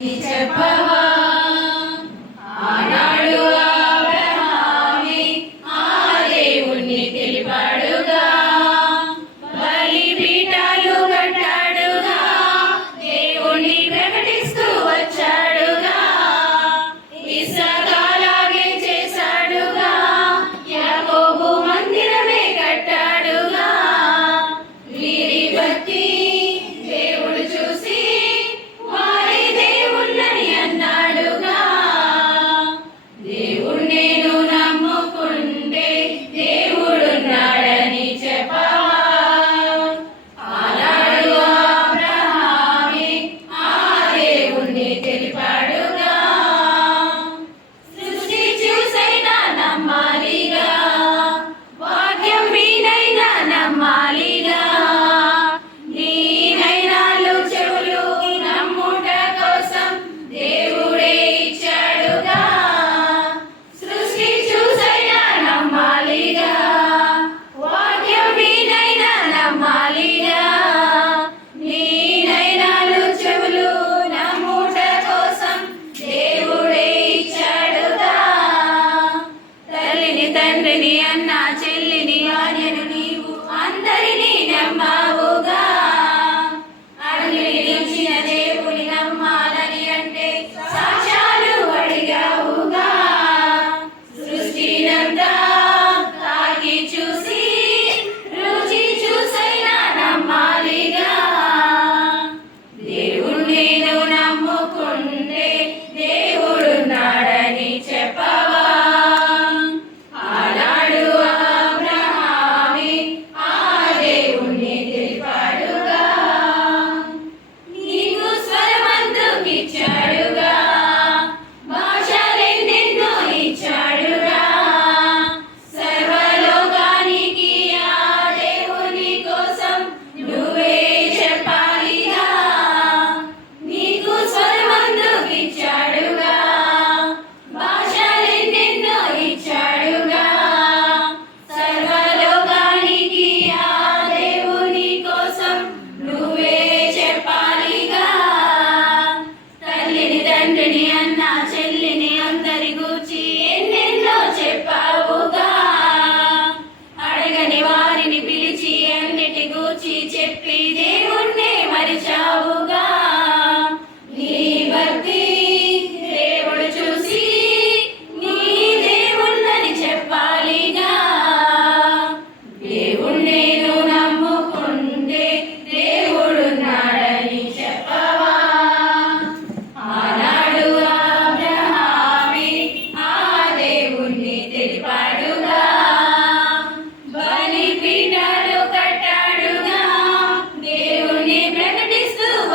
一切本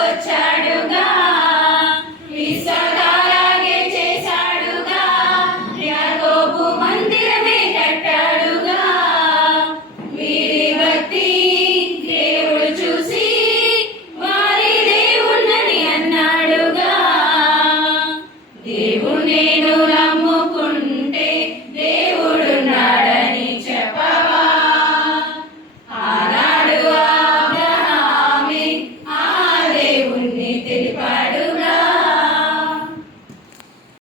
church.